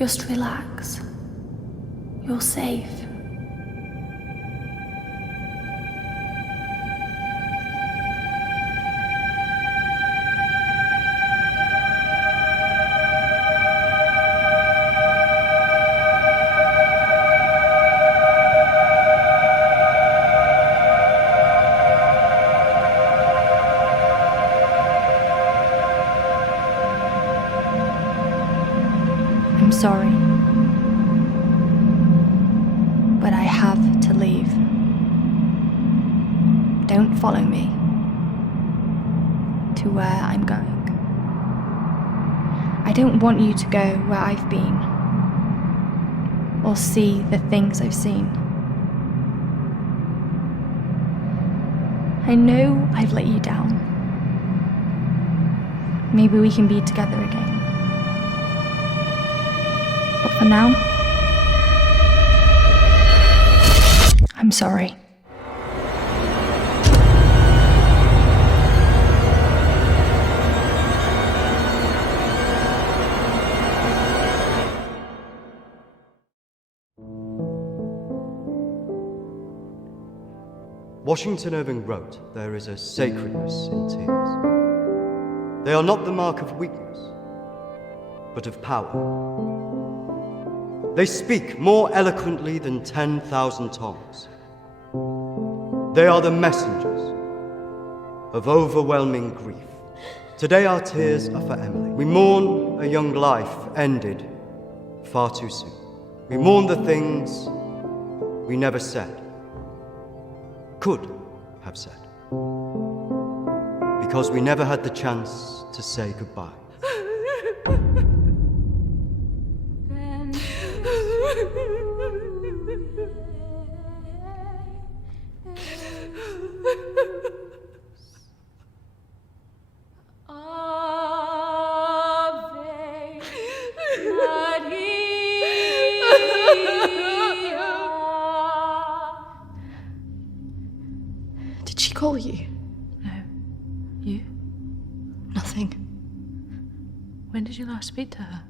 Just relax. You're safe. I'm sorry, but I have to leave. Don't follow me to where I'm going. I don't want you to go where I've been or see the things I've seen. I know I've let you down. Maybe we can be together again. But for now, I'm sorry. Washington Irving wrote, "There is a sacredness in tears. They are not the mark of weakness, but of power. They speak more eloquently than 10,000 tongues. They are the messengers of overwhelming grief. Today our tears are for Emily. We mourn a young life ended far too soon. We mourn the things we never said, could have said, because we never had the chance to say goodbye. Did she call you? No. You? Nothing. When did you last speak to her?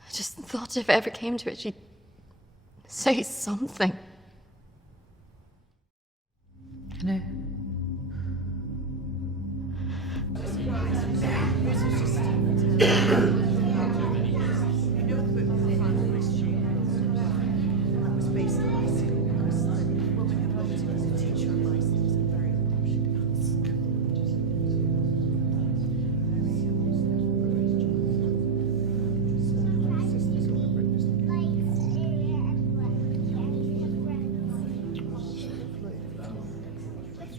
I just thought if it ever came to it, she'd say something. I know.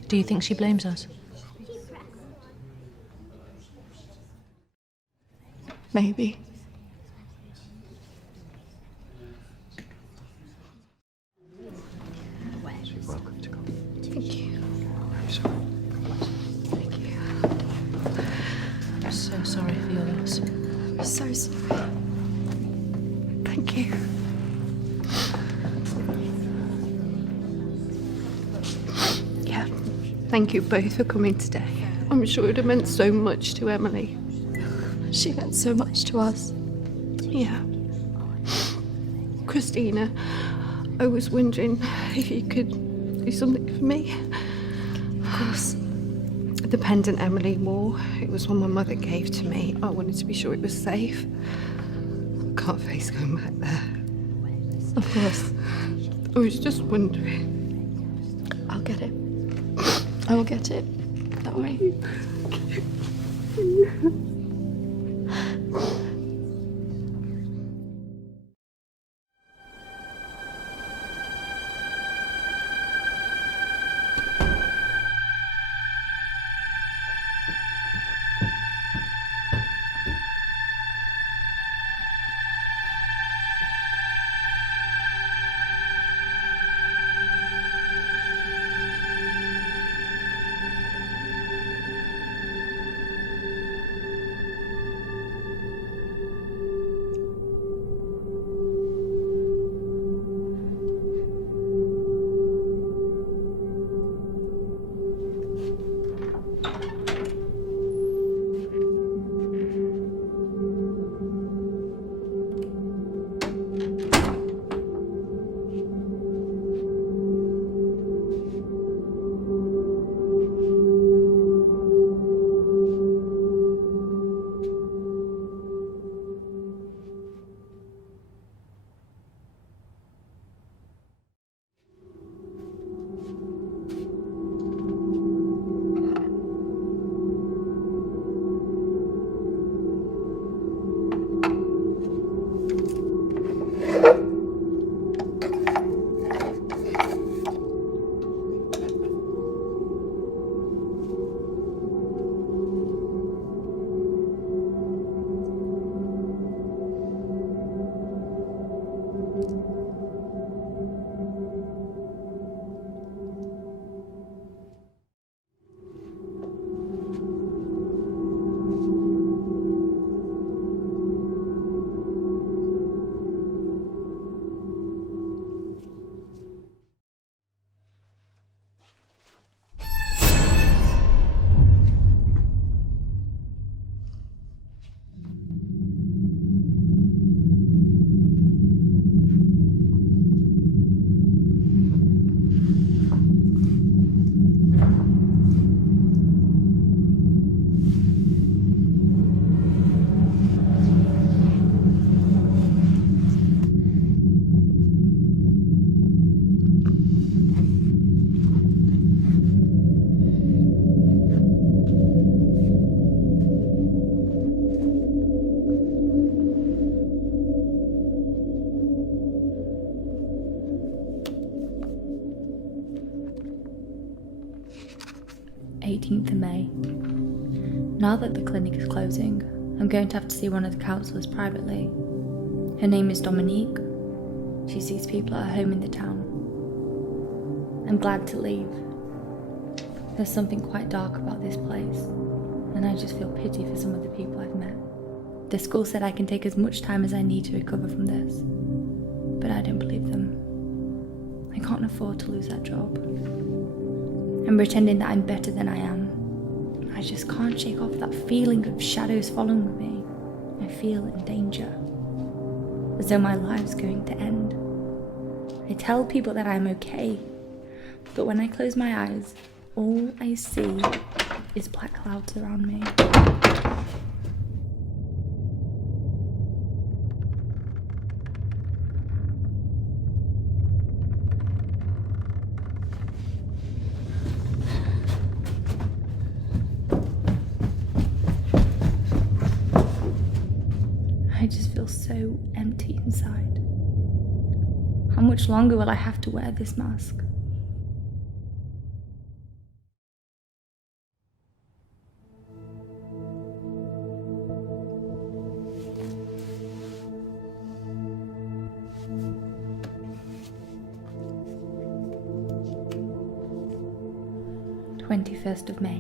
Do you think she blames us? Maybe. You're welcome to come. Thank you. I'm sorry. Thank you. I'm so sorry for your loss. I'm so sorry. Thank you. Yeah. Thank you both for coming today. I'm sure it would have meant so much to Emily. She meant so much to us. Yeah. Christina, I was wondering if you could do something for me. Of course. The pendant Emily wore, it was one my mother gave to me. I wanted to be sure it was safe. I can't face going back there. Of course. I was just wondering. I'll get it. I will get it. Don't worry. Now that the clinic is closing, I'm going to have to see one of the counsellors privately. Her name is Dominique. She sees people at her home in the town. I'm glad to leave. There's something quite dark about this place, and I just feel pity for some of the people I've met. The school said I can take as much time as I need to recover from this, but I don't believe them. I can't afford to lose that job. I'm pretending that I'm better than I am. I just can't shake off that feeling of shadows following me. I feel in danger, as though my life's going to end. I tell people that I'm okay, but when I close my eyes, all I see is black clouds around me. I just feel so empty inside. How much longer will I have to wear this mask? of May.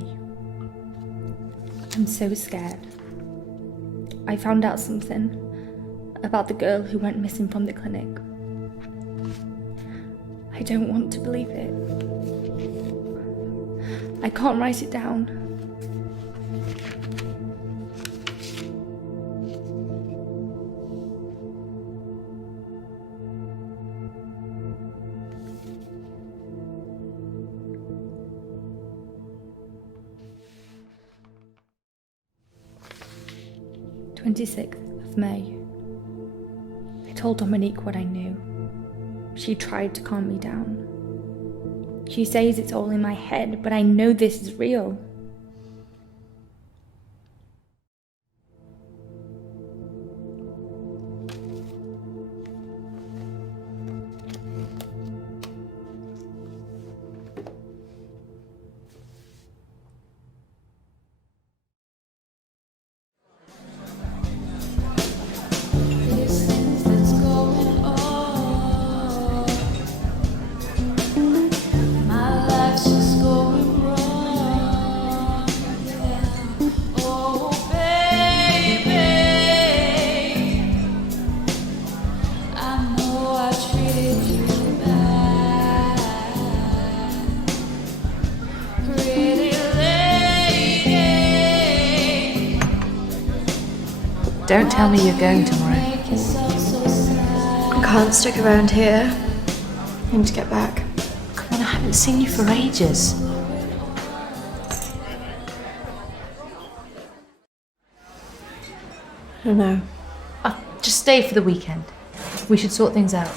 I'm so scared. I found out something about the girl who went missing from the clinic. I don't want to believe it. I can't write it down. of May. I told Dominique what I knew. She tried to calm me down. She says it's all in my head, but I know this is real. Don't tell me you're going tomorrow. I can't stick around here. I need to get back. Come on, I haven't seen you for ages. I don't know. Just stay for the weekend. We should sort things out.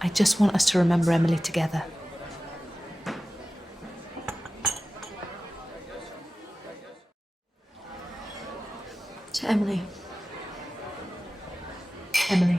I just want us to remember Emily together. To Emily. Emily.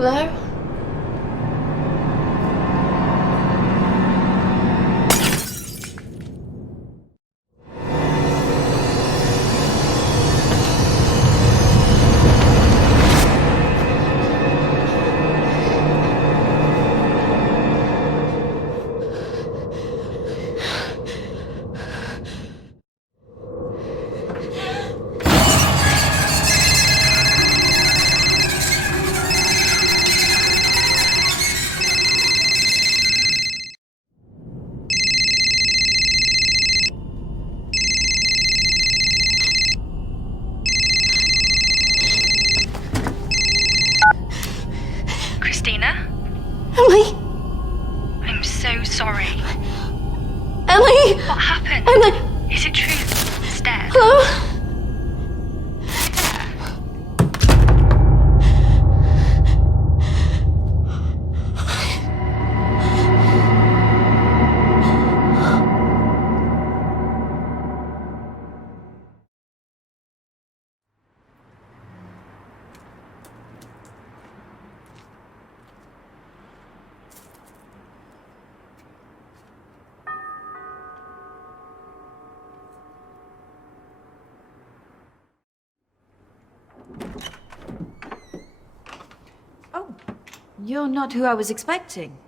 Hello? Christina? Emily! I'm so sorry. Emily! What happened? Emily! Is it true? It's dead. Hello? Oh, you're not who I was expecting.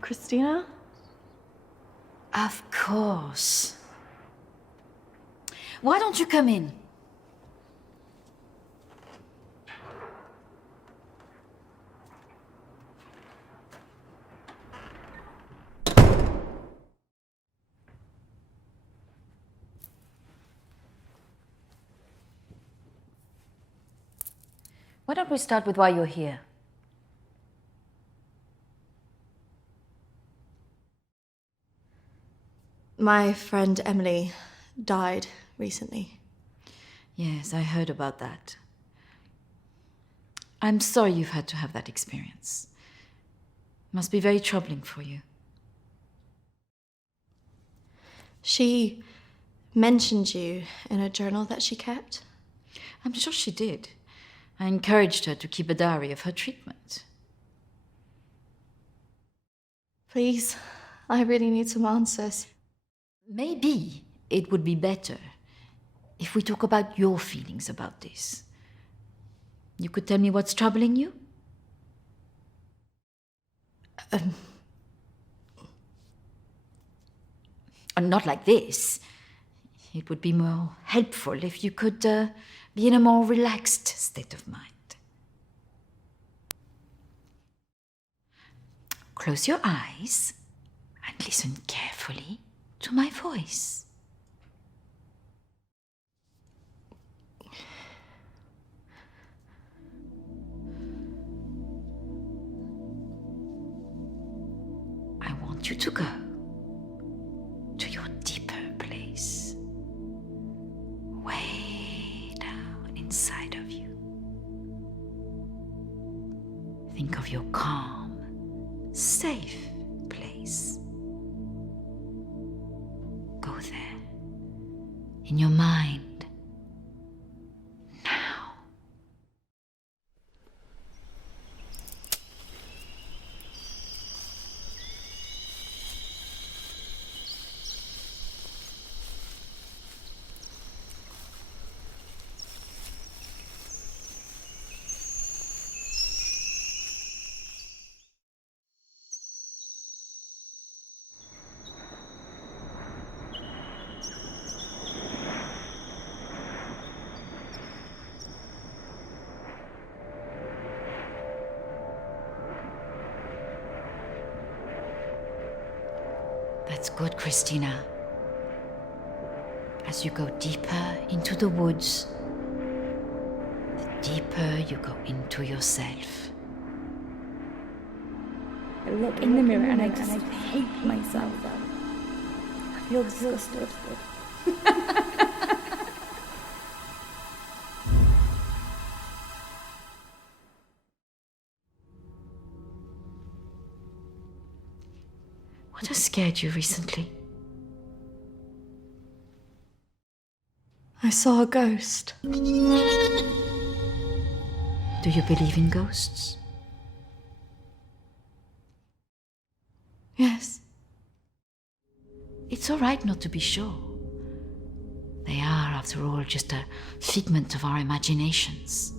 Christina? Of course. Why don't you come in? Why don't we start with why you're here? My friend Emily died recently. Yes, I heard about that. I'm sorry you've had to have that experience. Must be very troubling for you. She mentioned you in a journal that she kept. I'm sure she did. I encouraged her to keep a diary of her treatment. Please, I really need some answers. Maybe it would be better if we talk about your feelings about this. You could tell me what's troubling you? Not like this. It would be more helpful if you could be in a more relaxed state of mind. Close your eyes and listen carefully to my voice. I want you to go to your deeper place, way down inside of you. Think of your calm, safe place. Go there, in your mind, now. That's good, Christina. As you go deeper into the woods, the deeper you go into yourself. I look in the mirror and I just hate myself. I feel disgusted. What has scared you recently? I saw a ghost. Do you believe in ghosts? Yes. It's all right not to be sure. They are, after all, just a figment of our imaginations,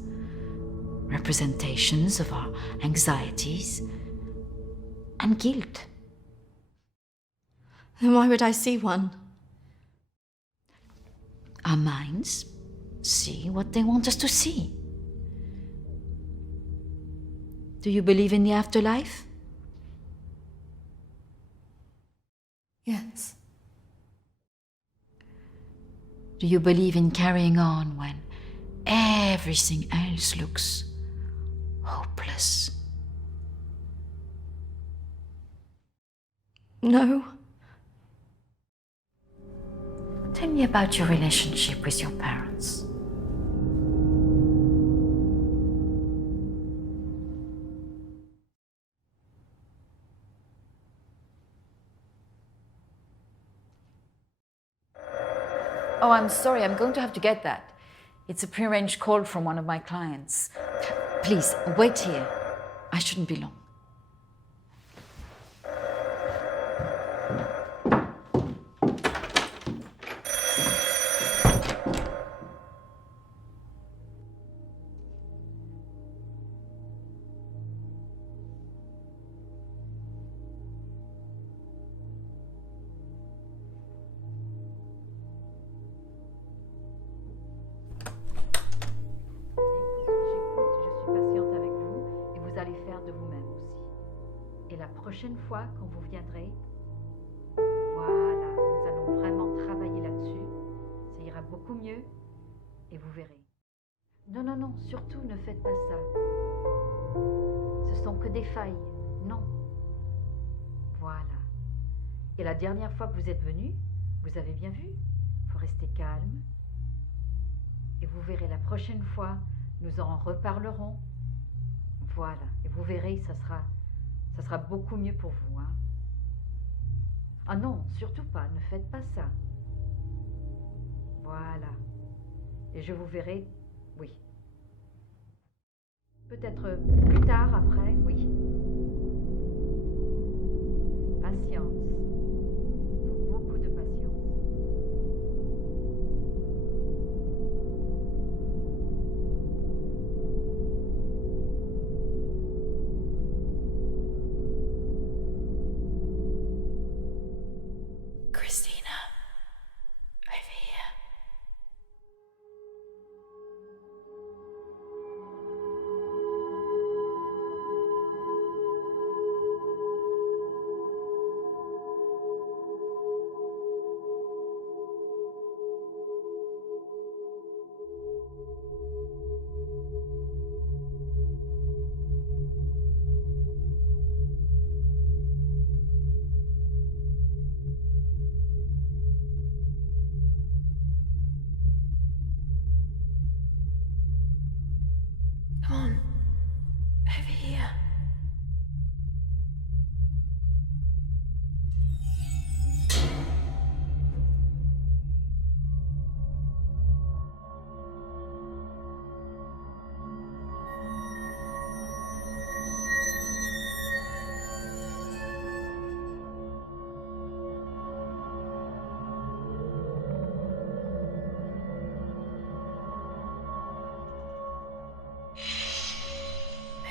representations of our anxieties and guilt. Then why would I see one? Our minds see what they want us to see. Do you believe in the afterlife? Yes. Do you believe in carrying on when everything else looks hopeless? No. Tell me about your relationship with your parents. Oh, I'm sorry, I'm going to have to get that. It's a prearranged call from one of my clients. Please, wait here. I shouldn't be long. Et la prochaine fois, quand vous viendrez, voilà, nous allons vraiment travailler là-dessus. Ça ira beaucoup mieux et vous verrez. Non, non, non, surtout ne faites pas ça. Ce sont que des failles, non. Voilà. Et la dernière fois que vous êtes venu, vous avez bien vu, il faut rester calme. Et vous verrez, la prochaine fois, nous en reparlerons. Voilà, et vous verrez, ça sera beaucoup mieux pour vous. Hein. Ah non, surtout pas, ne faites pas ça. Voilà. Et je vous verrai, oui. Peut-être plus tard, après, oui. Patience. Beaucoup de patience. Christina, over here. Come on, over here.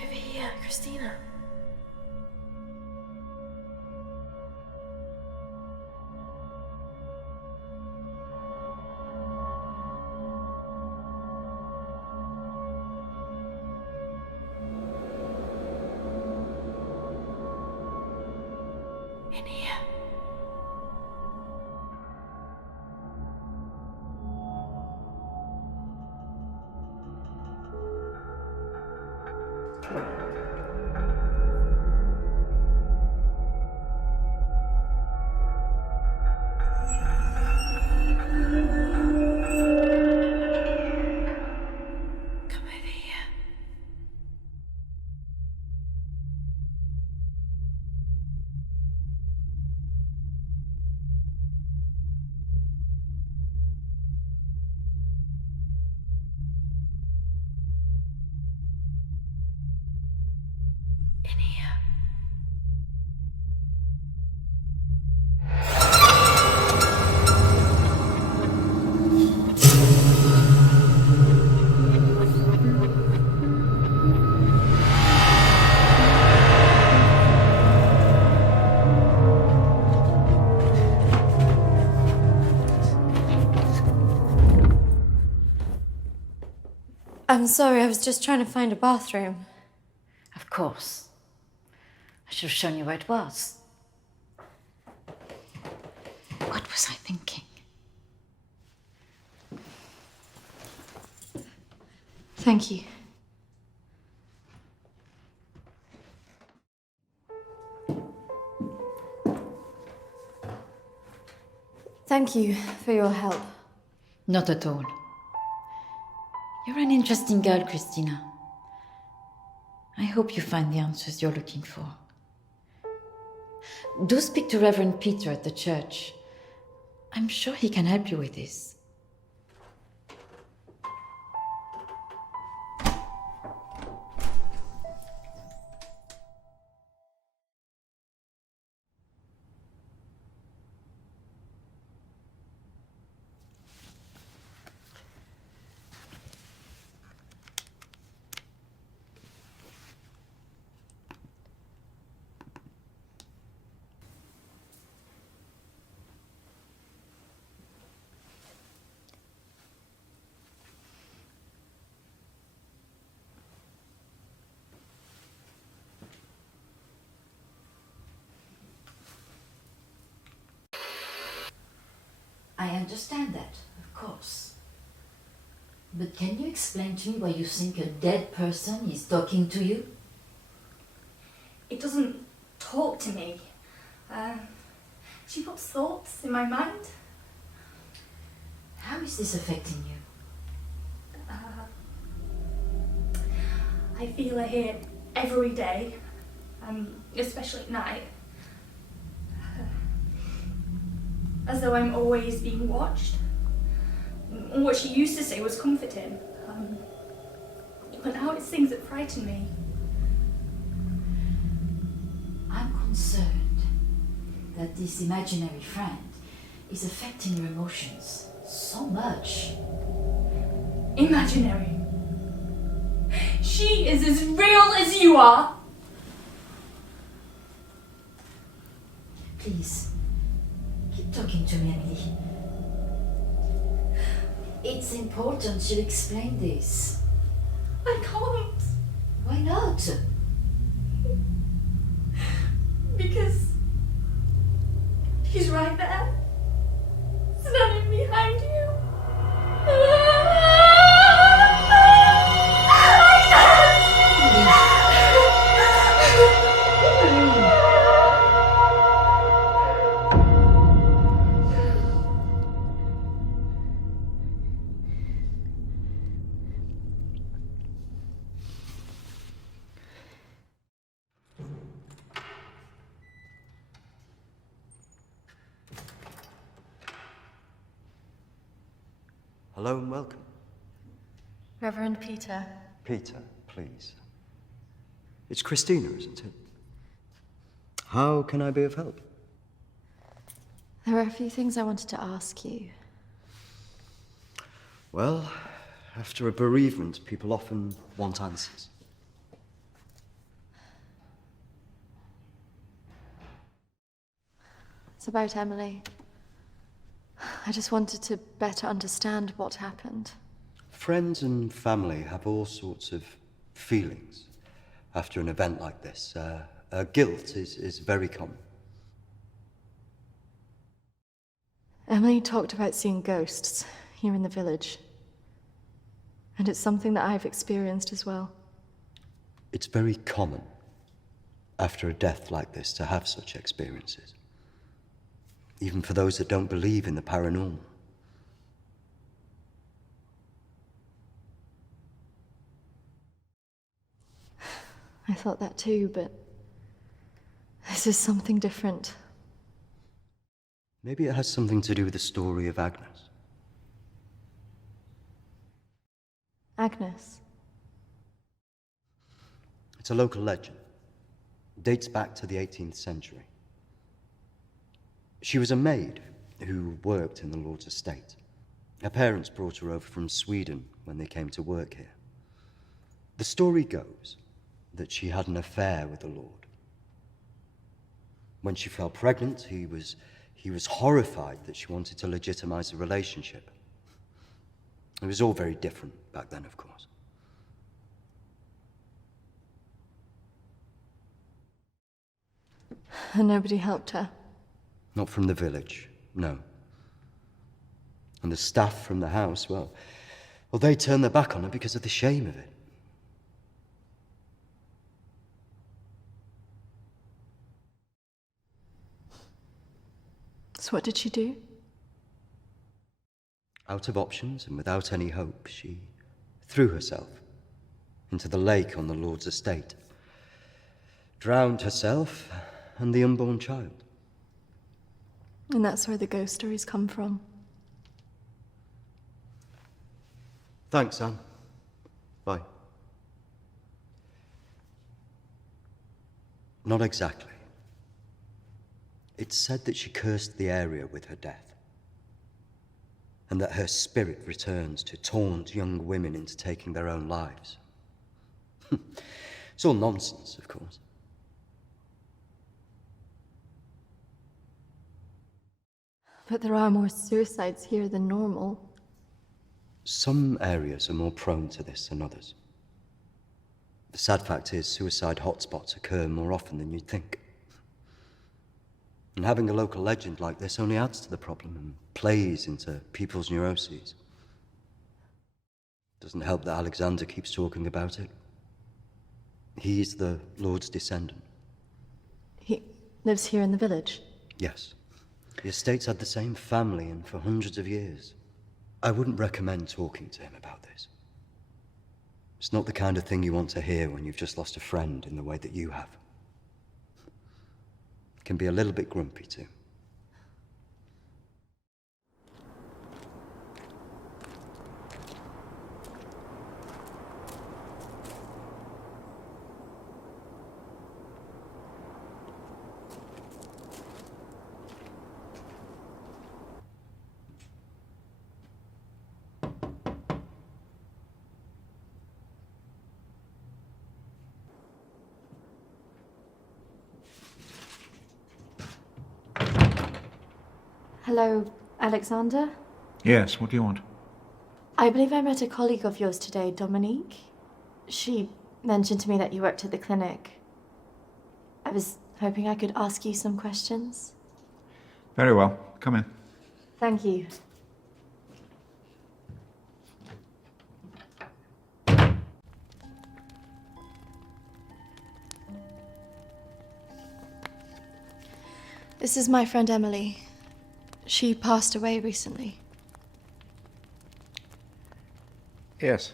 Over here, Christina. In here. Come over here. in here. I'm sorry, I was just trying to find a bathroom. Of course. I should have shown you where it was. What was I thinking? Thank you. Thank you for your help. Not at all. You're an interesting girl, Christina. I hope you find the answers you're looking for. Do speak to Reverend Peter at the church. I'm sure he can help you with this. I understand that, of course. But can you explain to me why you think a dead person is talking to you? It doesn't talk to me. She puts thoughts in my mind. How is this affecting you? I feel her here every day, especially at night. As though I'm always being watched. What she used to say was comforting. But now it's things that frighten me. I'm concerned that this imaginary friend is affecting your emotions so much. Imaginary. She is as real as you are. Please, keep talking to me, Emily. It's important you explain this. I can't. Why not? Because she's right there, standing behind you. Hello and welcome. Reverend Peter. Peter, please. It's Christina, isn't it? How can I be of help? There are a few things I wanted to ask you. Well, after a bereavement, people often want answers. It's about Emily. I just wanted to better understand what happened. Friends and family have all sorts of feelings after an event like this. Guilt is very common. Emily talked about seeing ghosts here in the village. And it's something that I've experienced as well. It's very common after a death like this to have such experiences. Even for those that don't believe in the paranormal. I thought that too, but this is something different. Maybe it has something to do with the story of Agnes. Agnes. It's a local legend. dates back to the 18th century. She was a maid who worked in the Lord's estate. Her parents brought her over from Sweden when they came to work here. The story goes that she had an affair with the Lord. When she fell pregnant, he was horrified that she wanted to legitimize the relationship. It was all very different back then, of course. And nobody helped her? Not from the village, no. And the staff from the house, well, they turned their back on her because of the shame of it. So what did she do? Out of options and without any hope, she threw herself into the lake on the Lord's estate, drowned herself and the unborn child. And that's where the ghost stories come from. Thanks, Anne. Bye. Not exactly. It's said that she cursed the area with her death, and that her spirit returns to taunt young women into taking their own lives. It's all nonsense, of course. But there are more suicides here than normal. Some areas are more prone to this than others. The sad fact is, suicide hotspots occur more often than you'd think. And having a local legend like this only adds to the problem and plays into people's neuroses. Doesn't help that Alexander keeps talking about it. He's the Lord's descendant. He lives here in the village? Yes. The estate's had the same family and for hundreds of years. I wouldn't recommend talking to him about this. It's not the kind of thing you want to hear when you've just lost a friend in the way that you have. It can be a little bit grumpy too. Hello, Alexander? Yes, what do you want? I believe I met a colleague of yours today, Dominique. She mentioned to me that you worked at the clinic. I was hoping I could ask you some questions. Very well. Come in. Thank you. This is my friend Emily. She passed away recently. Yes.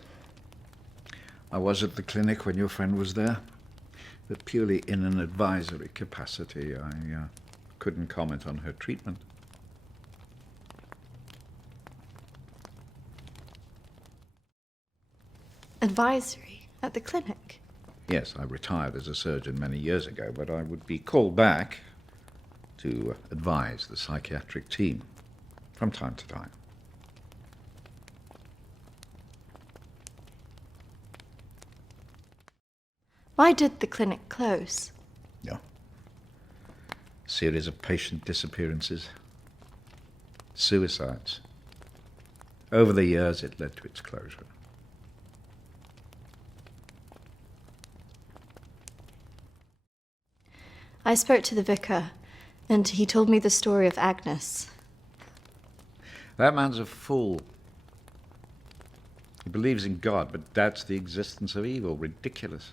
I was at the clinic when your friend was there, but purely in an advisory capacity. I couldn't comment on her treatment. Advisory? At the clinic? Yes, I retired as a surgeon many years ago, but I would be called back to advise the psychiatric team from time to time. Why did the clinic close? No. Series of patient disappearances. Suicides. Over the years, it led to its closure. I spoke to the vicar, and he told me the story of Agnes. That man's a fool. He believes in God, but doubts the existence of evil. Ridiculous.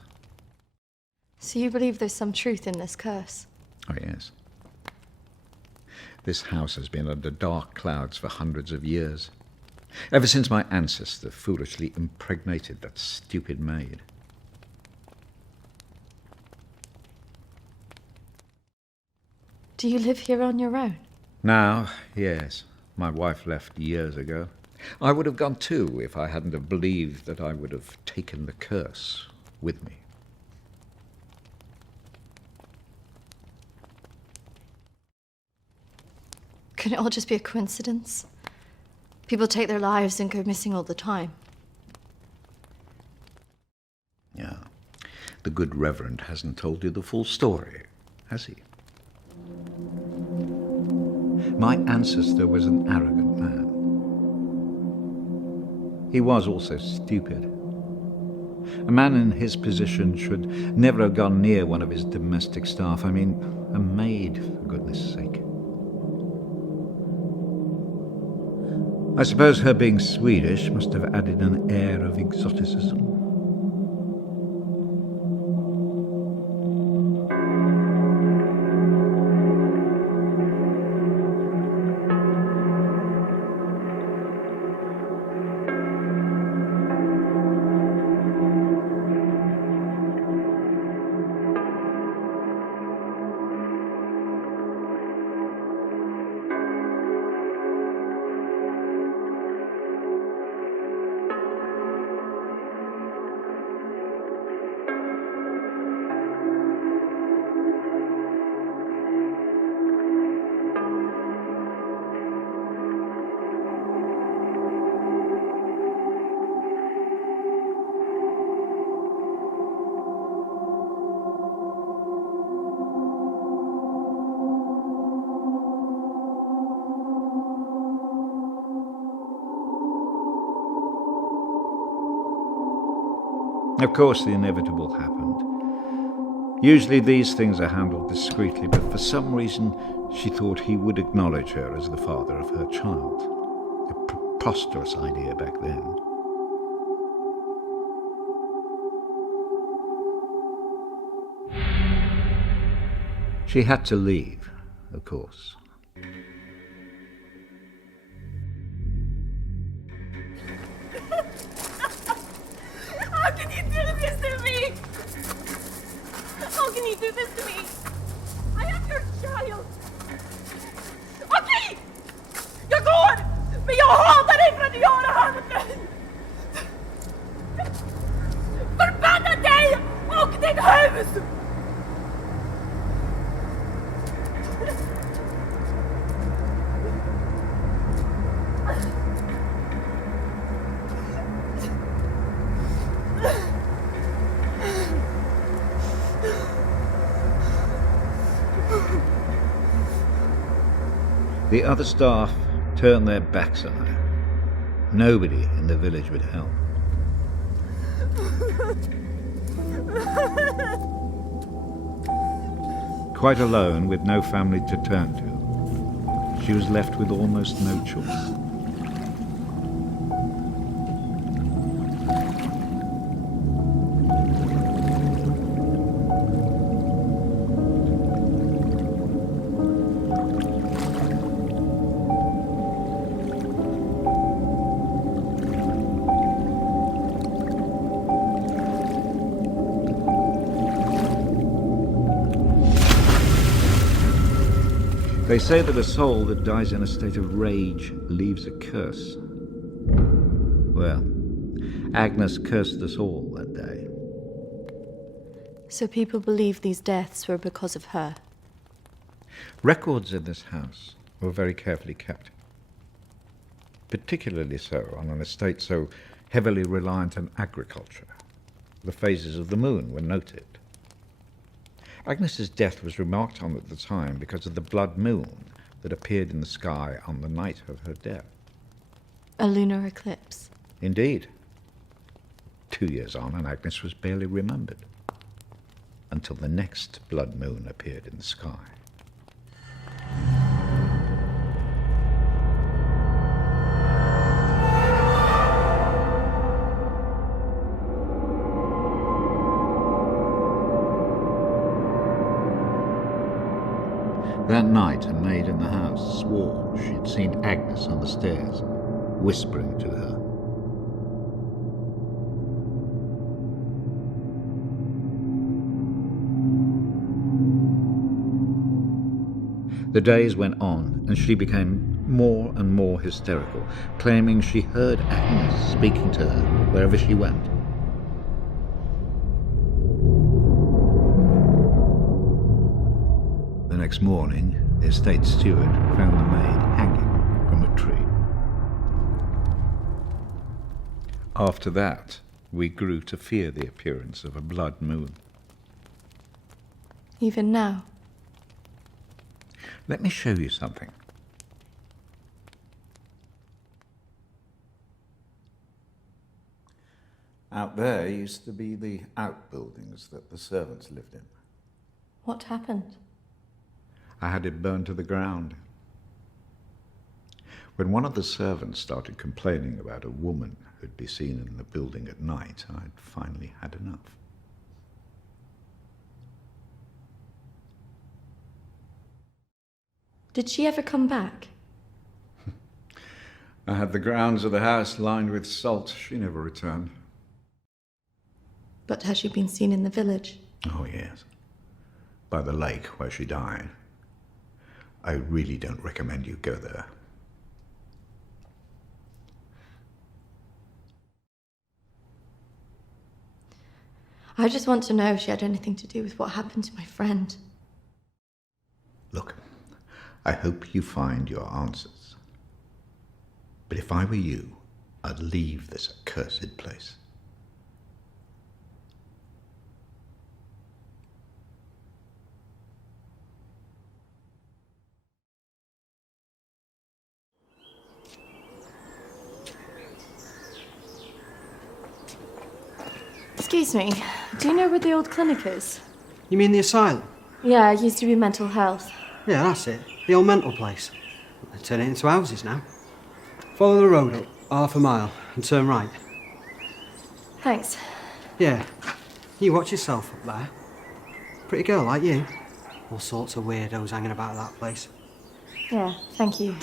So you believe there's some truth in this curse? Oh, yes. This house has been under dark clouds for hundreds of years. Ever since my ancestor foolishly impregnated that stupid maid. Do you live here on your own? Now, yes. My wife left years ago. I would have gone too if I hadn't have believed that I would have taken the curse with me. Could it all just be a coincidence? People take their lives and go missing all the time. Yeah. The good Reverend hasn't told you the full story, has he? My ancestor was an arrogant man. He was also stupid. A man in his position should never have gone near one of his domestic staff. I mean, a maid, for goodness sake. I suppose her being Swedish must have added an air of exoticism. Of course, the inevitable happened. Usually these things are handled discreetly, but for some reason she thought he would acknowledge her as the father of her child. A preposterous idea back then. She had to leave, of course. How can you do this to me? How can you do this to me? I am your child. Okej! Jag går! Men jag hatar dig för att du gör det här med mig! Förbanna dig och ditt hus! The other staff turned their backs on her. Nobody in the village would help. Quite alone, with no family to turn to, she was left with almost no choice. They say that a soul that dies in a state of rage leaves a curse. Well, Agnes cursed us all that day. So people believe these deaths were because of her. Records in this house were very carefully kept. Particularly so on an estate so heavily reliant on agriculture. The phases of the moon were noted. Agnes's death was remarked on at the time because of the blood moon that appeared in the sky on the night of her death. A lunar eclipse. Indeed. 2 years on, and Agnes was barely remembered, until the next blood moon appeared in the sky. That night, a maid in the house swore she'd seen Agnes on the stairs, whispering to her. The days went on, and she became more and more hysterical, claiming she heard Agnes speaking to her wherever she went. The next morning, the estate steward found the maid hanging from a tree. After that, we grew to fear the appearance of a blood moon. Even now? Let me show you something. Out there used to be the outbuildings that the servants lived in. What happened? I had it burned to the ground. When one of the servants started complaining about a woman who'd be seen in the building at night, I'd finally had enough. Did she ever come back? I had the grounds of the house lined with salt. She never returned. But has she been seen in the village? Oh, yes. By the lake where she died. I really don't recommend you go there. I just want to know if she had anything to do with what happened to my friend. Look, I hope you find your answers. But if I were you, I'd leave this accursed place. Excuse me, do you know where the old clinic is? You mean the asylum? Yeah, it used to be mental health. Yeah, that's it. The old mental place. They're turning it into houses now. Follow the road up, half a mile, and turn right. Thanks. Yeah. You watch yourself up there. Pretty girl like you. All sorts of weirdos hanging about that place. Yeah, thank you.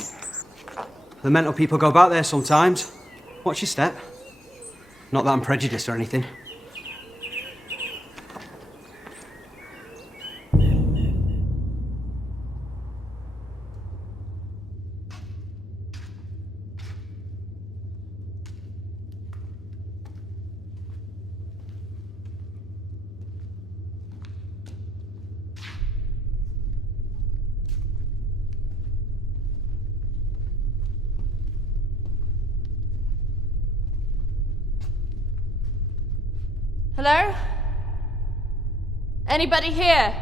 The mental people go back there sometimes. Watch your step. Not that I'm prejudiced or anything. Hello? Anybody here?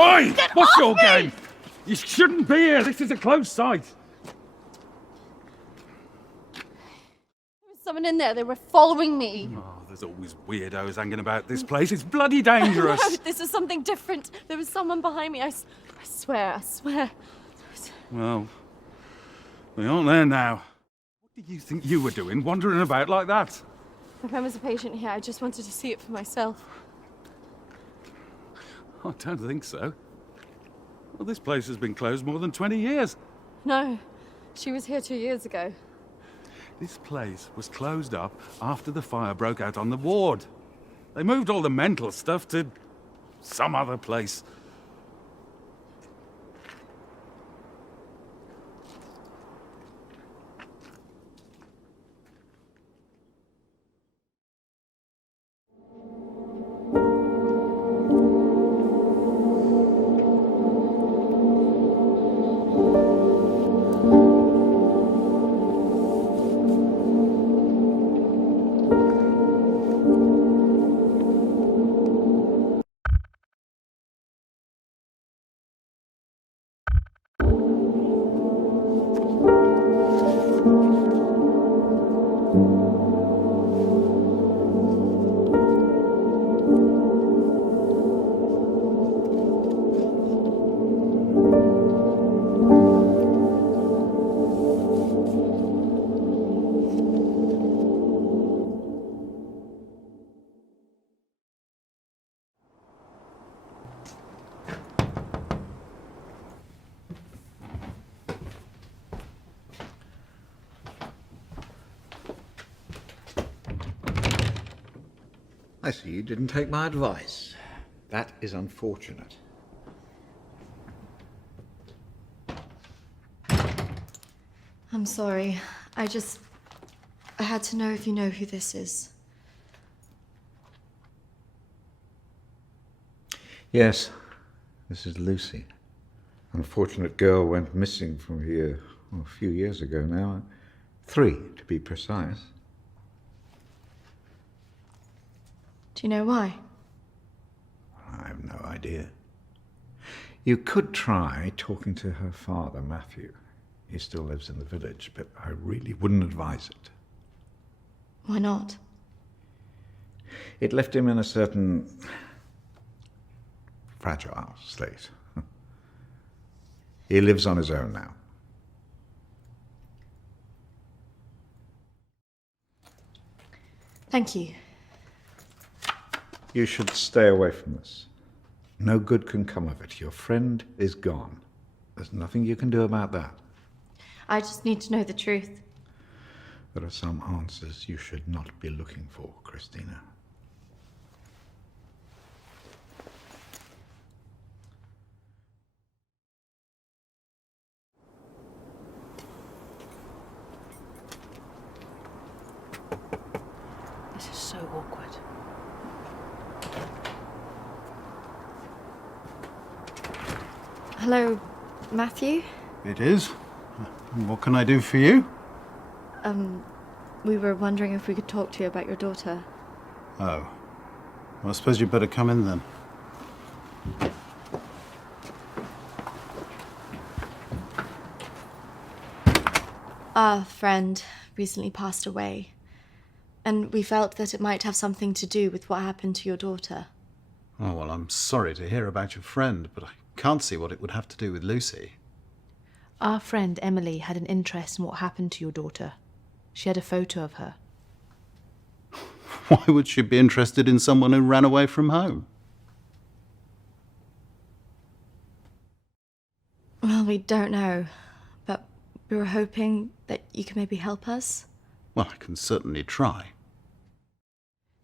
Oi! Get What's off your me! game? You shouldn't be here. This is a closed site. There was someone in there. They were following me. Oh, there's always weirdos hanging about this place. It's bloody dangerous. No, this is something different. There was someone behind me. I swear. Well, they aren't there now. What do you think you were doing, wandering about like that? My friend was a patient here. I just wanted to see it for myself. I don't think so. Well, this place has been closed more than 20 years. No, she was here 2 years ago. This place was closed up after the fire broke out on the ward. They moved all the mental stuff to some other place. I see you didn't take my advice. That is unfortunate. I'm sorry. I had to know if you know who this is. Yes, this is Lucy. Unfortunate girl went missing from here a few years ago now. 3, to be precise. Do you know why? I have no idea. You could try talking to her father, Matthew. He still lives in the village, but I really wouldn't advise it. Why not? It left him in a certain fragile state. He lives on his own now. Thank you. You should stay away from this. No good can come of it. Your friend is gone. There's nothing you can do about that. I just need to know the truth. There are some answers you should not be looking for, Christina. This is so awkward. Hello, Matthew? It is. What can I do for you? We were wondering if we could talk to you about your daughter. Oh. Well, I suppose you'd better come in then. Our friend recently passed away, and we felt that it might have something to do with what happened to your daughter. Oh, well, I'm sorry to hear about your friend, but I can't see what it would have to do with Lucy. Our friend Emily had an interest in what happened to your daughter. She had a photo of her. Why would she be interested in someone who ran away from home? Well, we don't know, but we were hoping that you could maybe help us. Well, I can certainly try.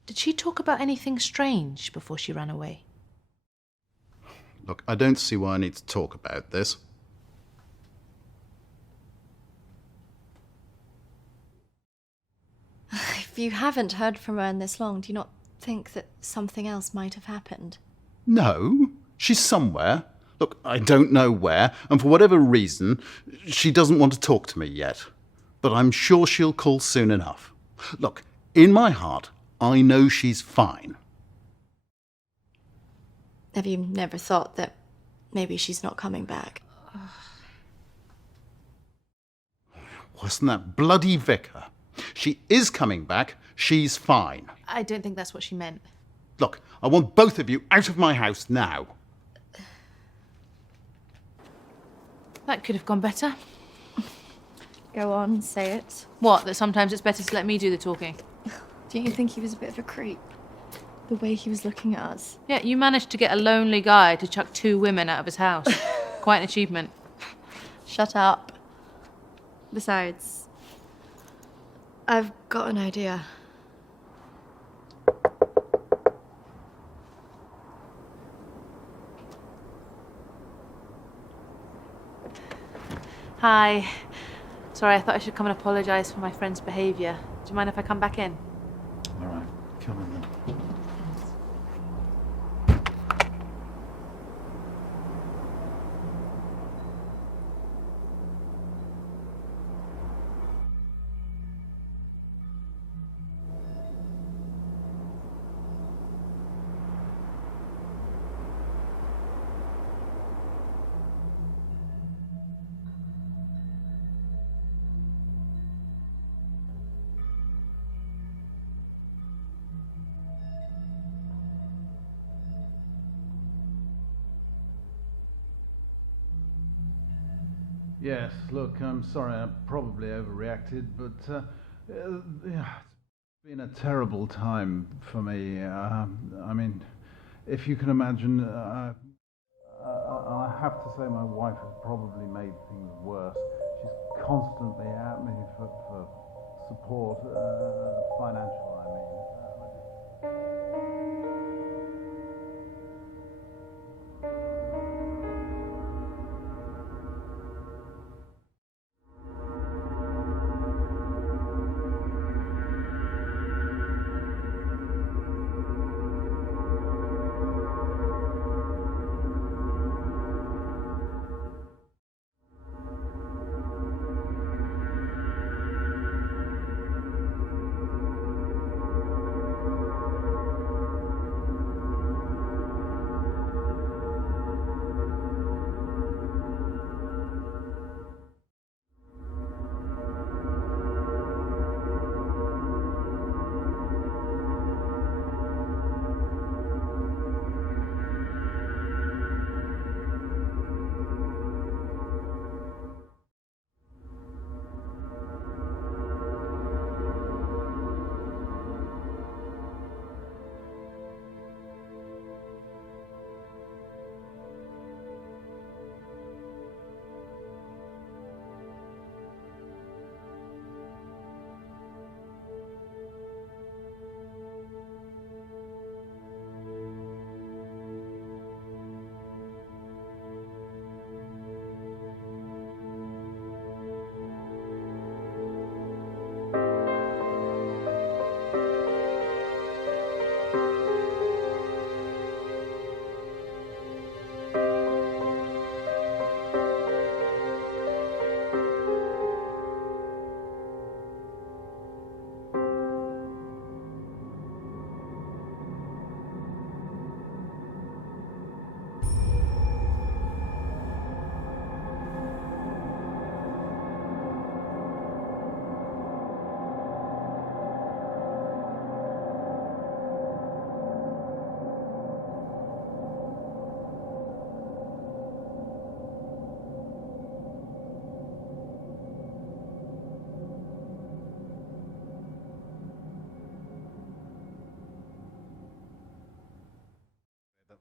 Did she talk about anything strange before she ran away? Look, I don't see why I need to talk about this. If you haven't heard from her in this long, do you not think that something else might have happened? No, she's somewhere. Look, I don't know where, and for whatever reason, she doesn't want to talk to me yet. But I'm sure she'll call soon enough. Look, in my heart, I know she's fine. Have you never thought that maybe she's not coming back. Wasn't that bloody vicar? She is coming back. She's fine. I don't think that's what she meant. Look, I want both of you out of my house now. That could have gone better. Go on, say it. What, that sometimes it's better to let me do the talking? Don't you think he was a bit of a creep? The way he was looking at us. Yeah, you managed to get a lonely guy to chuck 2 women out of his house. Quite an achievement. Shut up. Besides, I've got an idea. Hi. Sorry, I thought I should come and apologise for my friend's behaviour. Do you mind if I come back in? All right, come in then. Yes, look, I'm sorry, I probably overreacted, but yeah, it's been a terrible time for me. I mean, if you can imagine, I have to say my wife has probably made things worse. She's constantly at me for support, financial, I mean.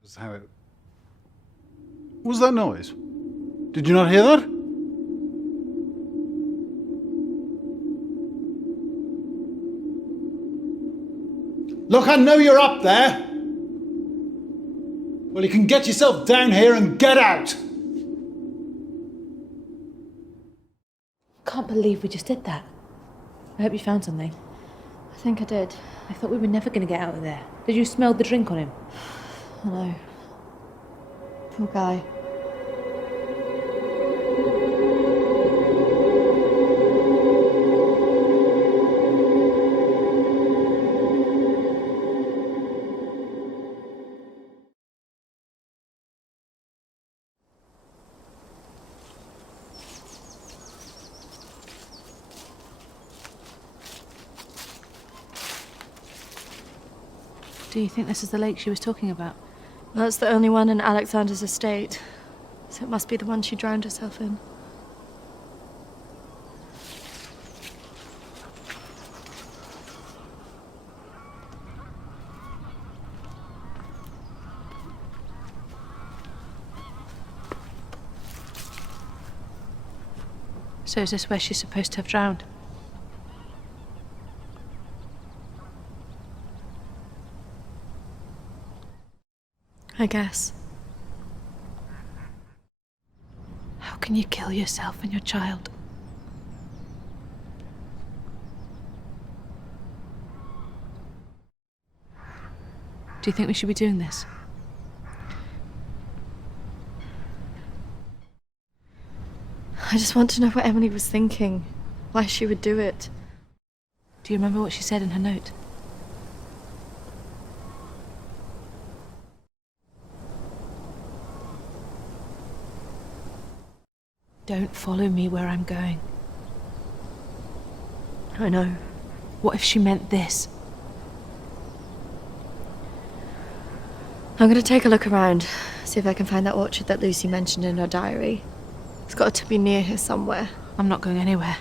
Was how it... What was that noise? Did you not hear that? Look, I know you're up there. Well, you can get yourself down here and get out. Can't believe we just did that. I hope you found something. I think I did. I thought we were never going to get out of there. Did you smell the drink on him? I know. Poor guy. Do you think this is the lake she was talking about? That's the only one in Alexander's estate, so it must be the one she drowned herself in. So is this where she's supposed to have drowned? I guess. How can you kill yourself and your child? Do you think we should be doing this? I just want to know what Emily was thinking, why she would do it. Do you remember what she said in her note? Don't follow me where I'm going. I know. What if she meant this? I'm gonna take a look around, see if I can find that orchard that Lucy mentioned in her diary. It's got to be near here somewhere. I'm not going anywhere.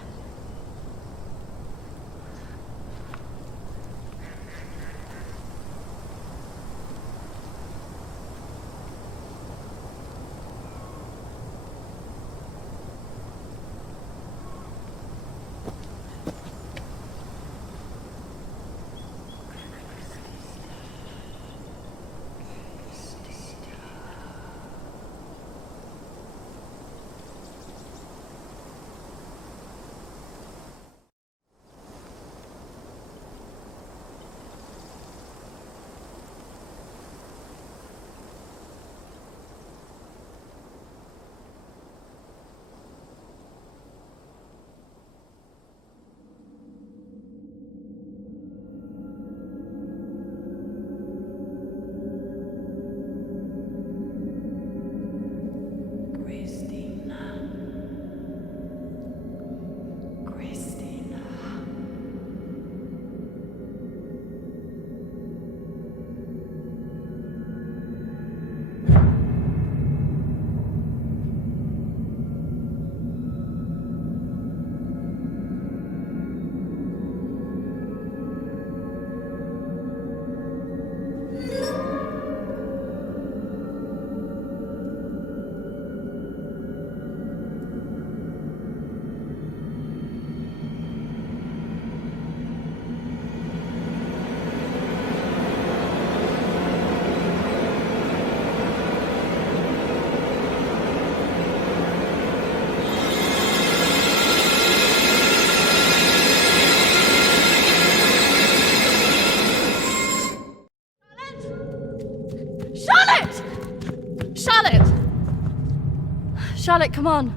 Charlotte, come on.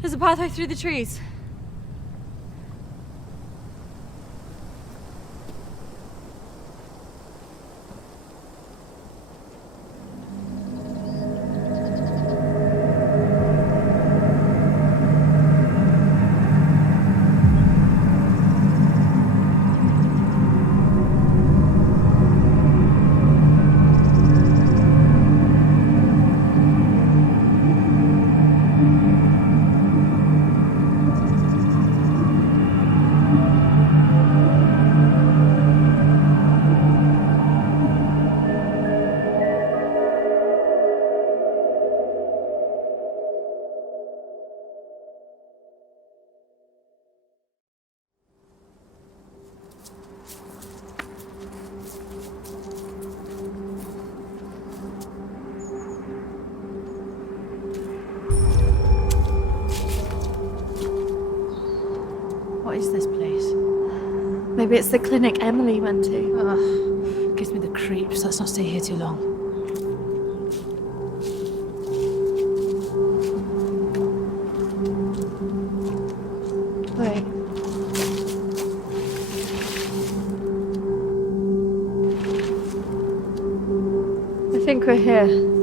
There's a pathway through the trees. What is this place? Maybe it's the clinic Emily went to. Ugh, gives me the creeps. Let's not stay here too long. Wait. I think we're here.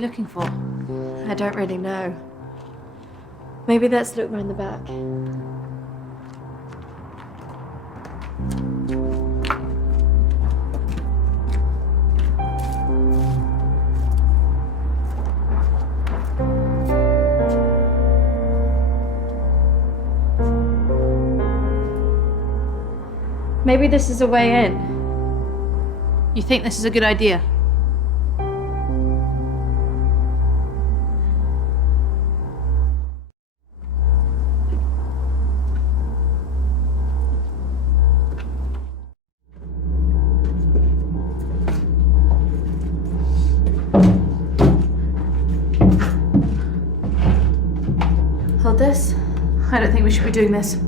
you looking for? I don't really know. Maybe let's look round the back. Maybe this is a way in. You think this is a good idea? Hold this. I don't think we should be doing this.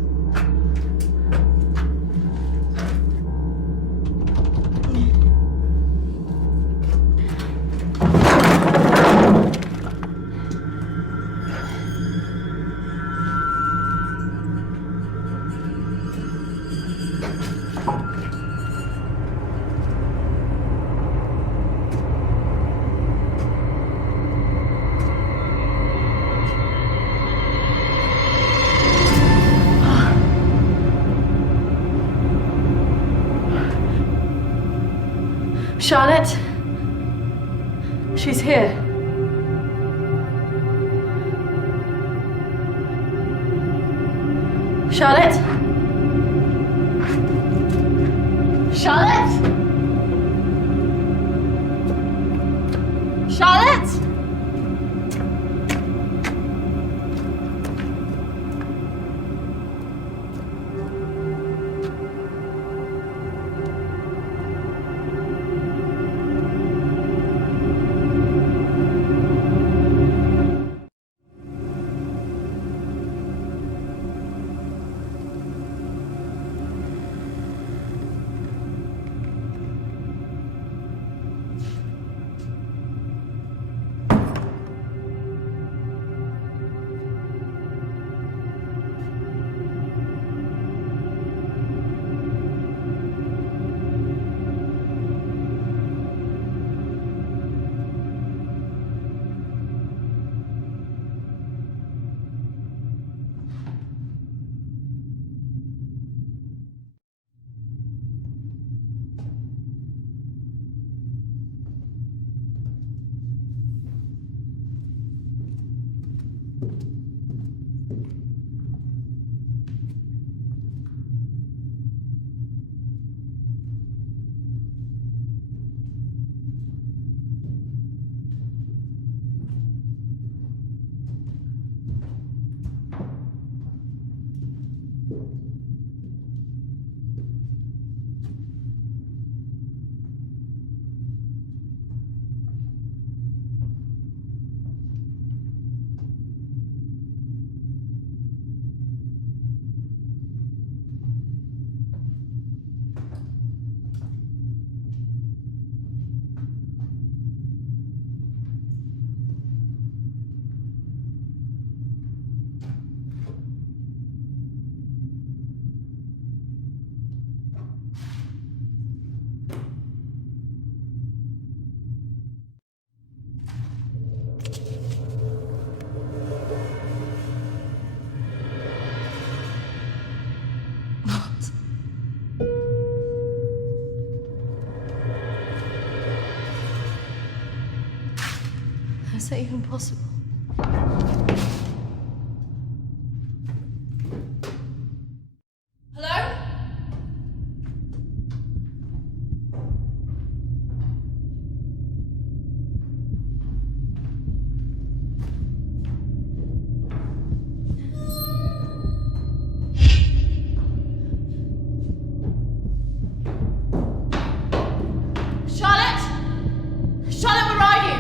Charlotte? She's here. Charlotte? Charlotte? Charlotte? Is that even possible? Hello? Charlotte? Charlotte, where are you?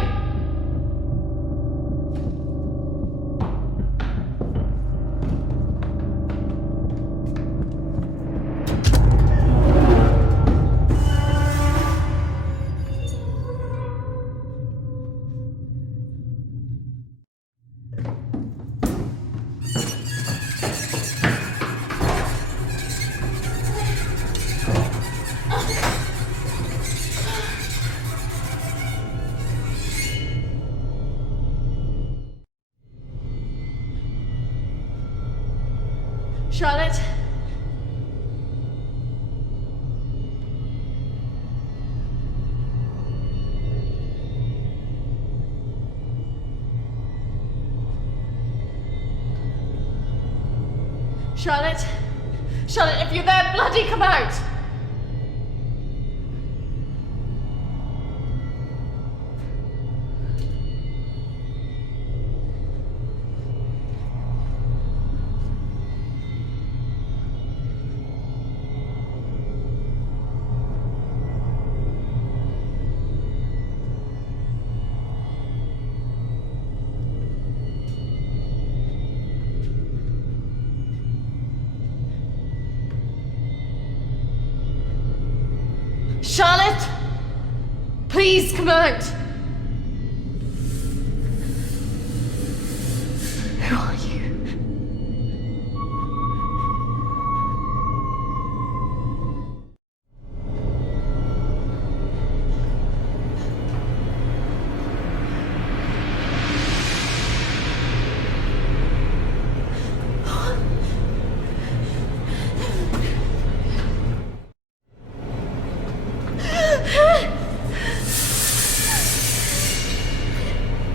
Charlotte? Charlotte? Charlotte, if you're there, bloody come out! Charlotte! Please come out! Who are you?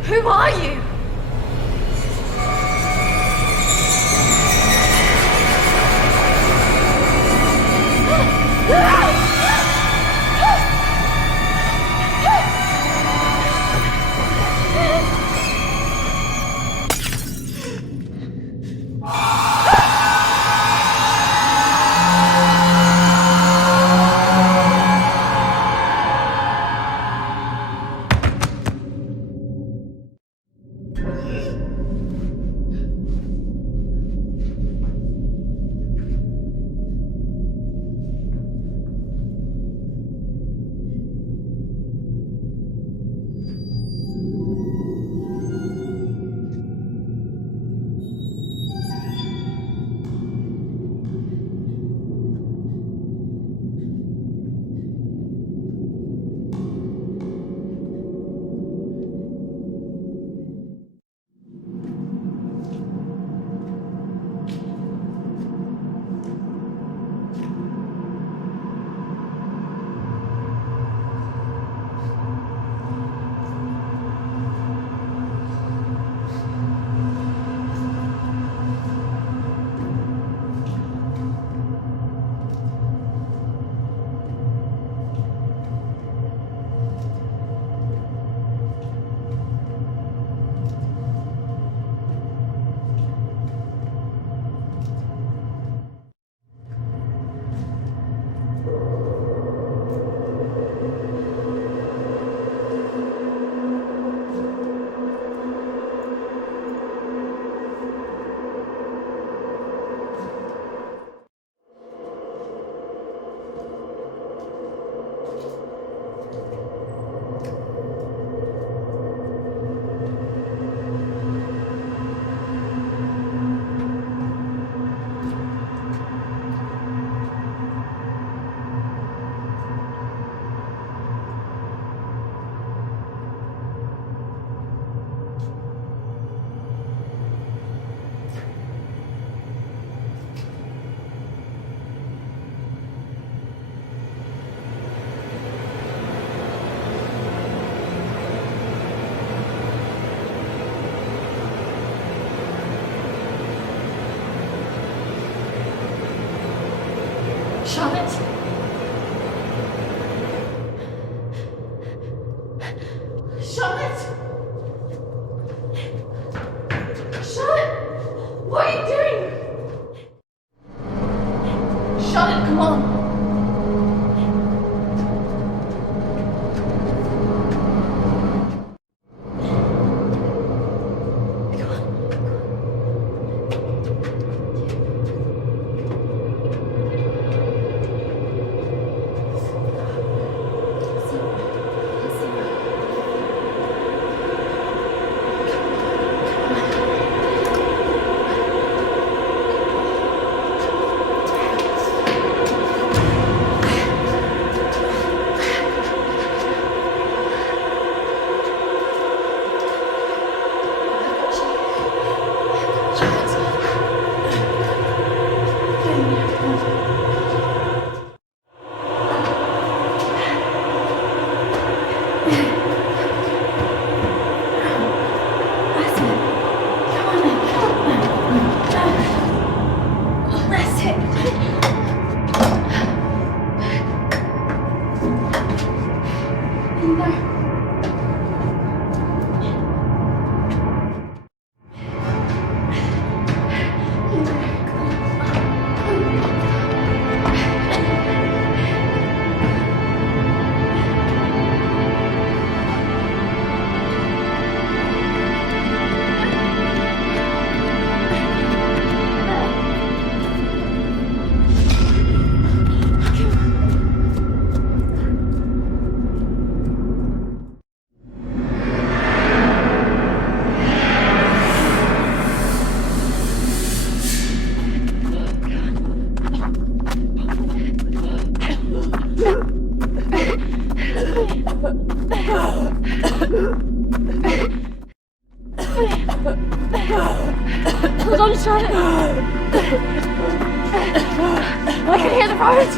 Who are you? Charlotte? Charlotte? Charlotte? What are you doing? Charlotte, come on. Hold on, Charlotte. I can hear the roads.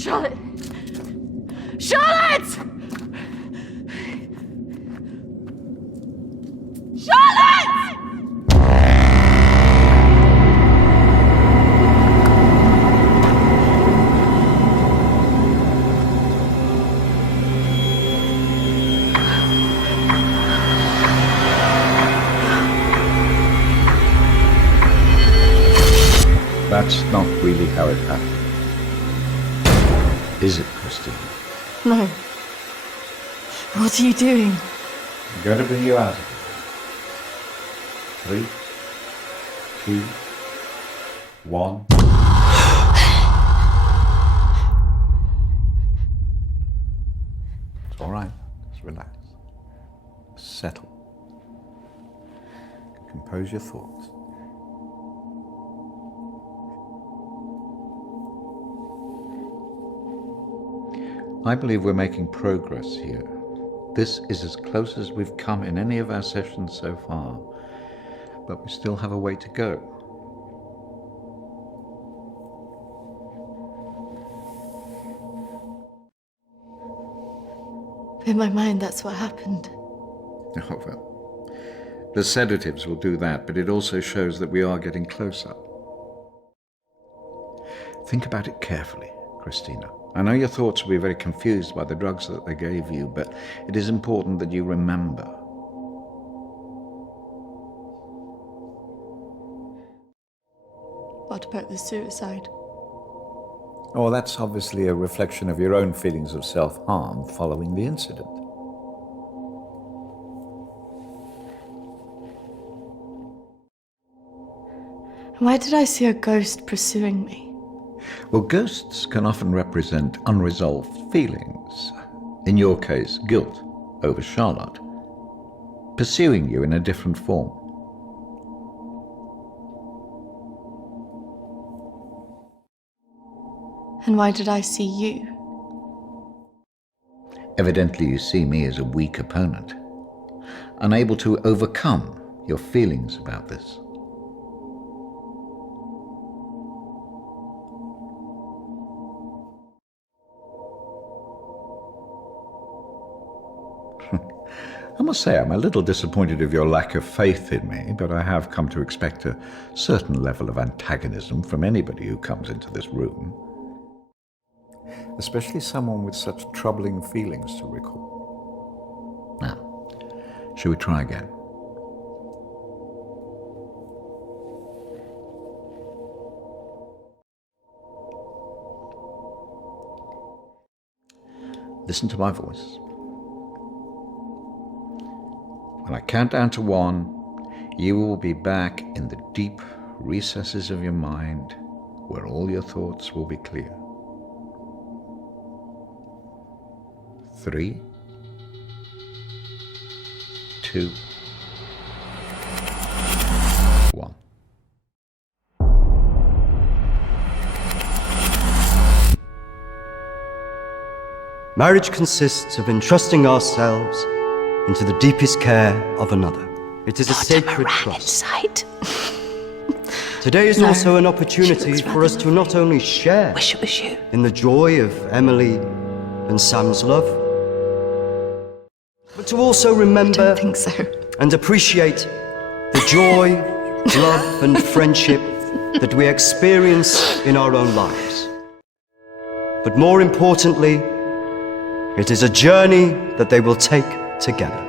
Charlotte! Charlotte! Charlotte! That's not really how it happened. Is it, Christine? No. What are you doing? I'm going to bring you out of here. 3, 2, 1. It's all right. Just relax. Settle. Compose your thoughts. I believe we're making progress here. This is as close as we've come in any of our sessions so far, but we still have a way to go. In my mind, that's what happened. Oh, well, the sedatives will do that, but it also shows that we are getting closer. Think about it carefully, Christina. I know your thoughts will be very confused by the drugs that they gave you, but it is important that you remember. What about the suicide? Oh, that's obviously a reflection of your own feelings of self-harm following the incident. Why did I see a ghost pursuing me? Well, ghosts can often represent unresolved feelings. In your case, guilt over Charlotte, pursuing you in a different form. And why did I see you? Evidently, you see me as a weak opponent, unable to overcome your feelings about this. I must say I'm a little disappointed of your lack of faith in me, but I have come to expect a certain level of antagonism from anybody who comes into this room. Especially someone with such troubling feelings to recall. Now, shall we try again? Listen to my voice. When I count down to 1, you will be back in the deep recesses of your mind where all your thoughts will be clear. 3, 2, 1. Marriage consists of entrusting ourselves into the deepest care of another. It is a sacred trust. Today is also an opportunity for us to not only share in the joy of Emily and Sam's love, but to also remember and appreciate the joy, love and friendship that we experience in our own lives. But more importantly, it is a journey that they will take together.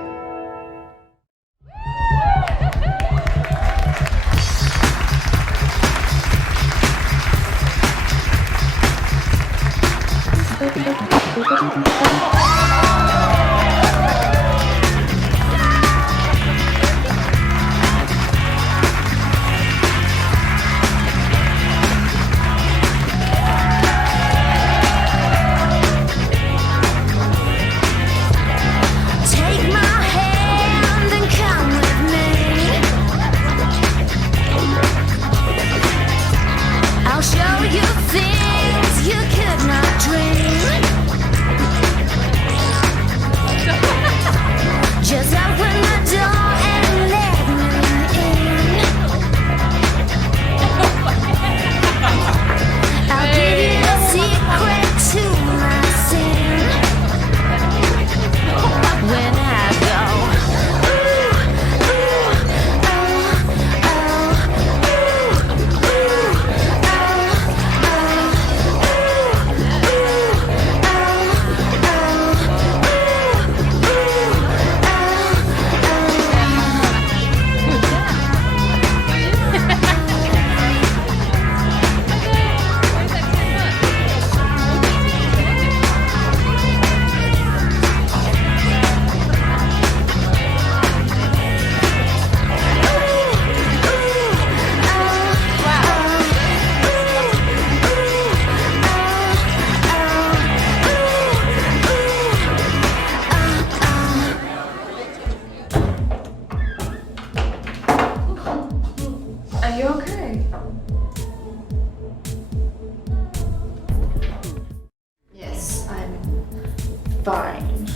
fine.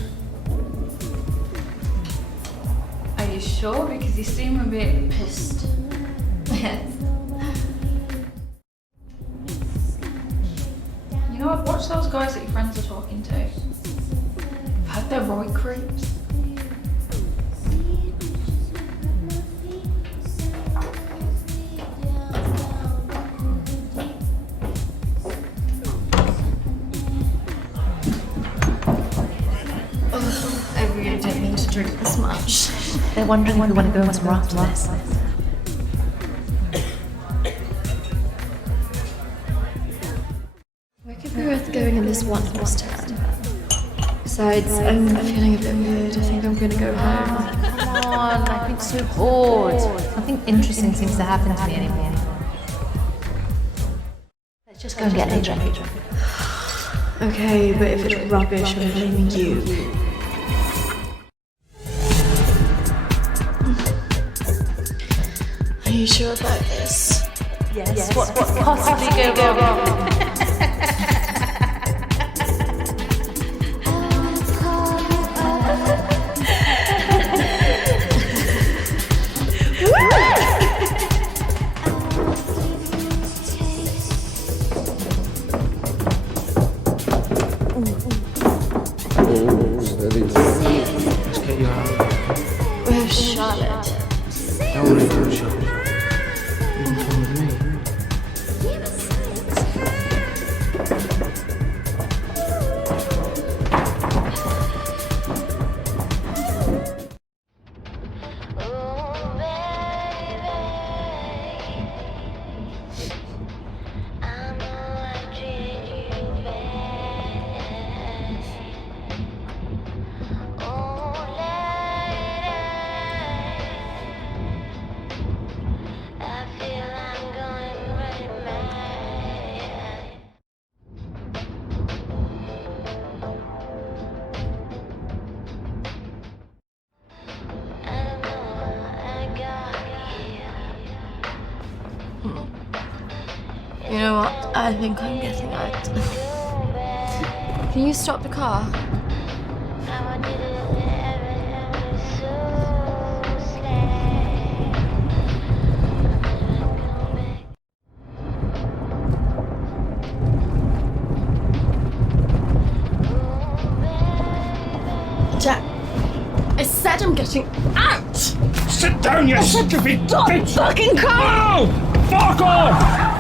Are you sure? Because you seem a bit pissed. Yes. You know, I've watched those guys that your friends are talking to. I've heard they're right creeps. I really didn't mean to drink this much. They're wondering if we want to go into more after this. Where could be worth going in this one horse town? Besides, I'm feeling a bit weird. I think I'm gonna go home. Come on, I've been so bored. Nothing interesting seems to happen to me anymore. Let's just go and get a drink. Okay, but if it's rubbish, I'm blaming you. Are you sure about this? Yes. What could possibly go wrong? Let's get you out. Where's Charlotte? Don't worry about Charlotte. You can come with me. You know what? I think I'm getting out. Can you stop the car? Jack, I said I'm getting out! Sit down, you stupid Stop bitch! fucking car! No! Fuck off!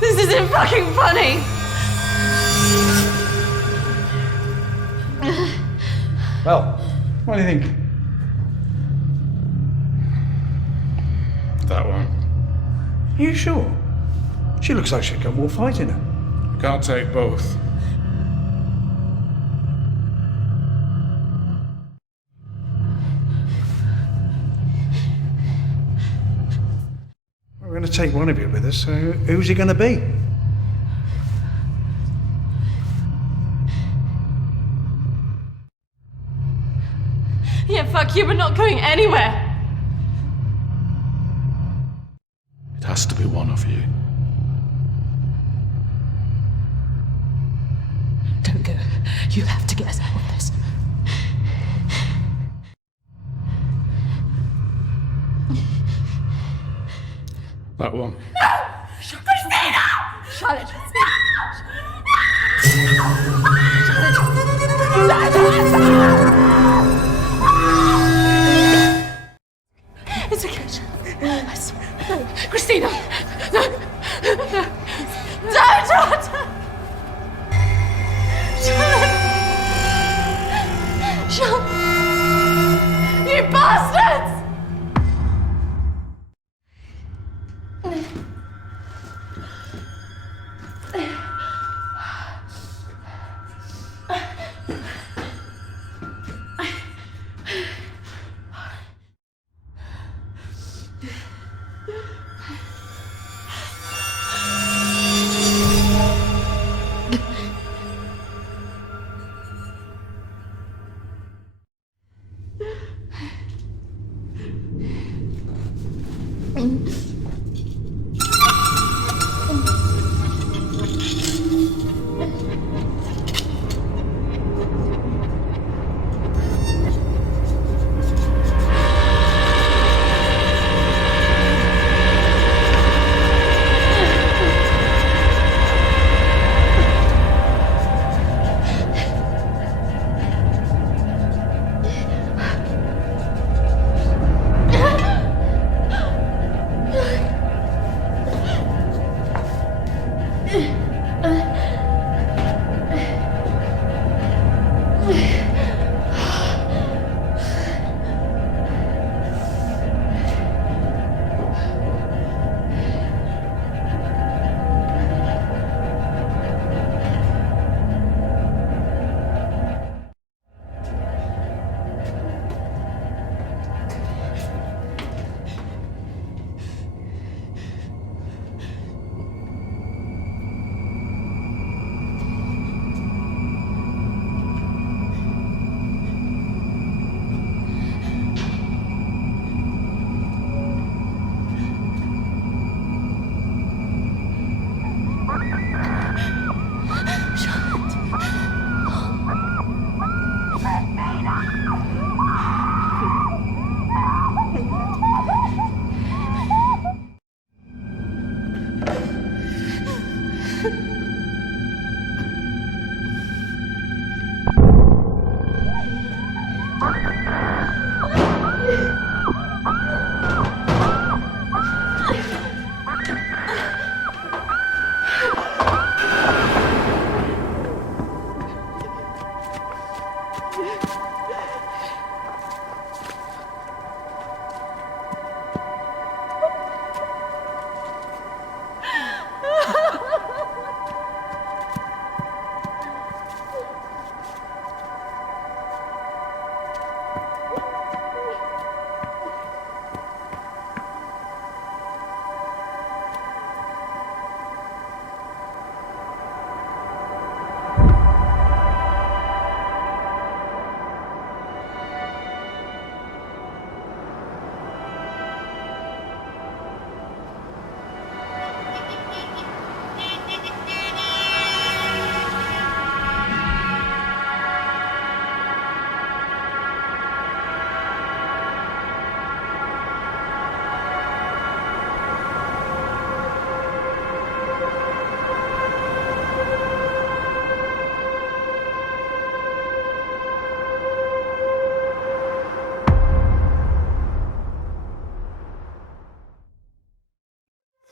This isn't fucking funny! Well, what do you think? That one. Are you sure? She looks like she's got more fight in her. Can't take both. We're going to take one of you with us, so who's he going to be? Yeah, fuck you, we're not going anywhere! It has to be one of you. Don't go. You have to get us out of this. That one. Christina! Charlotte! It's okay. I swear. No. Christina! No! No! Don't! Charlotte! You bastards!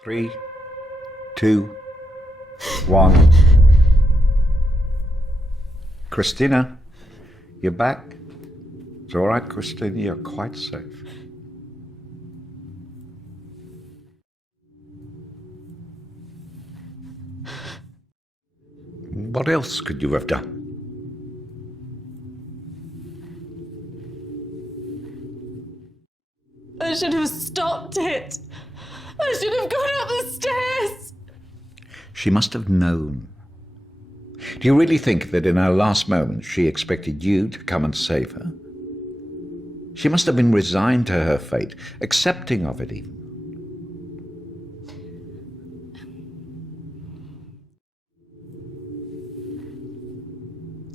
3, 2, 1. Christina, you're back. It's all right, Christina, you're quite safe. What else could you have done? I should have stopped it. I should have gone up the stairs. She must have known. Do you really think that in her last moments she expected you to come and save her? She must have been resigned to her fate, accepting of it even.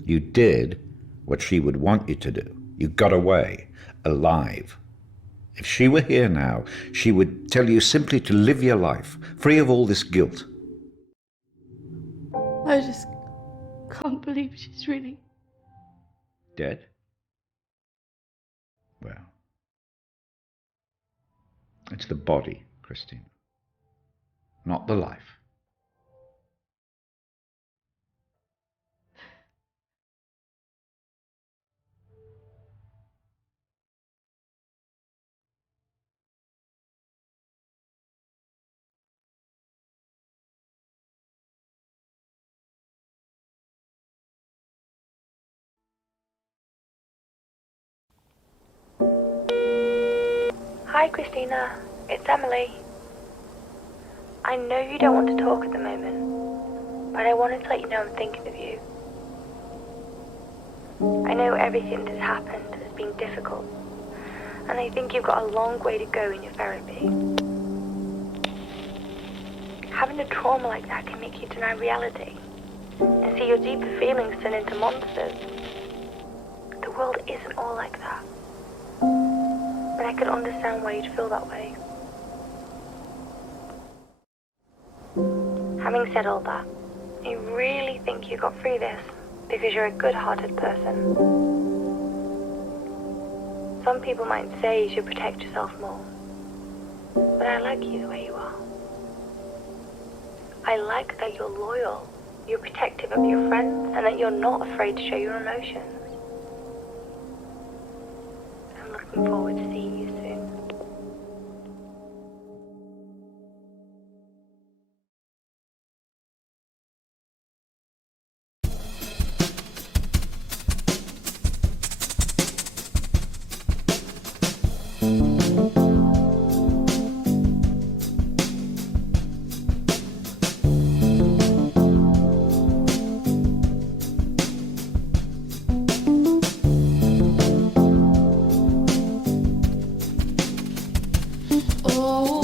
You did what she would want you to do. You got away, alive. If she were here now, she would tell you simply to live your life, free of all this guilt. I just can't believe she's really... Dead? Well, it's the body, Christine, not the life. Hi, Christina. It's Emily. I know you don't want to talk at the moment, but I wanted to let you know I'm thinking of you. I know everything that's happened has been difficult, and I think you've got a long way to go in your therapy. Having a trauma like that can make you deny reality and see your deeper feelings turn into monsters. The world isn't all like that. But I can understand why you'd feel that way. Having said all that, I really think you got through this because you're a good-hearted person. Some people might say you should protect yourself more, but I like you the way you are. I like that you're loyal, you're protective of your friends, and that you're not afraid to show your emotions. Looking forward to seeing you soon. Oh.